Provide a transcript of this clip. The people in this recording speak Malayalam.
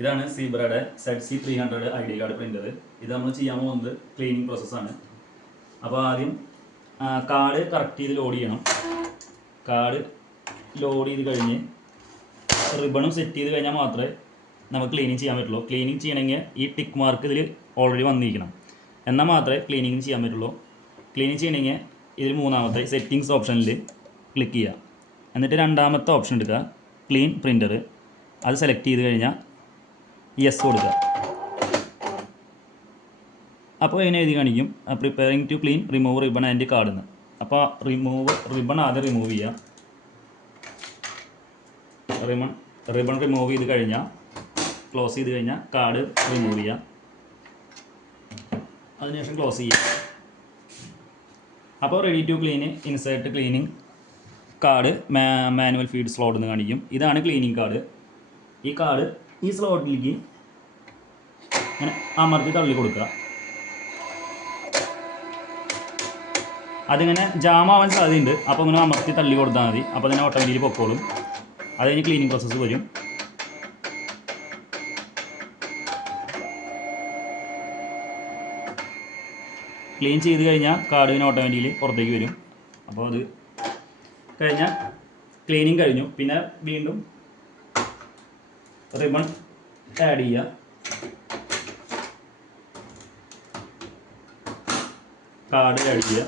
ഇതാണ് സീബ്രയുടെ ZC300 ഐഡി കാർഡ് പ്രിൻ്റർ. ഇത് നമ്മൾ ചെയ്യാൻ പോകുന്നത് ക്ലീനിങ് പ്രോസസ്സാണ്. അപ്പോൾ ആദ്യം കാർഡ് കറക്റ്റ് ചെയ്ത് ലോഡ് ചെയ്യണം. കാർഡ് ലോഡ് ചെയ്ത് കഴിഞ്ഞ് റിബണും സെറ്റ് ചെയ്ത് കഴിഞ്ഞാൽ മാത്രമേ നമുക്ക് ക്ലീനിങ് ചെയ്യാൻ പറ്റുള്ളൂ. ക്ലീനിങ് ചെയ്യണമെങ്കിൽ ഈ ടിക്ക് മാർക്ക് ഇതിൽ ഓൾറെഡി വന്നിരിക്കണം, എന്നാൽ മാത്രമേ ക്ലീനിങ് ചെയ്യാൻ പറ്റുള്ളൂ. ക്ലീനിങ് ചെയ്യണമെങ്കിൽ ഇതിൽ മൂന്നാമത്തെ സെറ്റിങ്സ് ഓപ്ഷനിൽ ക്ലിക്ക് ചെയ്യുക. എന്നിട്ട് രണ്ടാമത്തെ ഓപ്ഷൻ എടുക്കുക, ക്ലീൻ പ്രിൻ്റർ. അത് സെലക്ട് ചെയ്ത് കഴിഞ്ഞാൽ യെസ് കൊടുക്കുക. അപ്പോൾ അതിനെ എഴുതി കാണിക്കും preparing to clean remove ribbon and card എന്ന്. അപ്പോൾ റിബൺ ആദ്യം റിമൂവ് ചെയ്യുക. റിബൺ റിമൂവ് ചെയ്ത് കഴിഞ്ഞാൽ ക്ലോസ് ചെയ്ത് കഴിഞ്ഞാൽ കാർഡ് റിമൂവ് ചെയ്യുക. അതിനുശേഷം ക്ലോസ് ചെയ്യുക. അപ്പോൾ ready to clean insert cleaning card manual feed slot എന്ന് കാണിക്കും. ഇതാണ് ക്ലീനിങ് കാർഡ്. ഈ കാർഡ് ഈ സ്ലോട്ടിലേക്ക് ഇങ്ങനെ അമർത്തി തള്ളി കൊടുക്കുക. അതിങ്ങനെ ജാമാവാൻ സാധ്യതയുണ്ട്, അപ്പോൾ ഇങ്ങനെ അമർത്തി തള്ളി കൊടുത്താൽ മതി. അപ്പോൾ അതിനെ ഓട്ടോമാറ്റിക്കലി പൊക്കോളും. അത് കഴിഞ്ഞ് ക്ലീനിങ് പ്രോസസ്സ് വരും. ക്ലീൻ ചെയ്ത് കഴിഞ്ഞാൽ കാർഡ് ഇതിന് ഓട്ടോമാറ്റിക്കലി പുറത്തേക്ക് വരും. അപ്പോൾ അത് കഴിഞ്ഞാൽ ക്ലീനിങ് കഴിഞ്ഞു. പിന്നെ വീണ്ടും റിബൺ ആഡ് ചെയ്യുക. കാർഡ് ആഡ് ചെയ്യുക.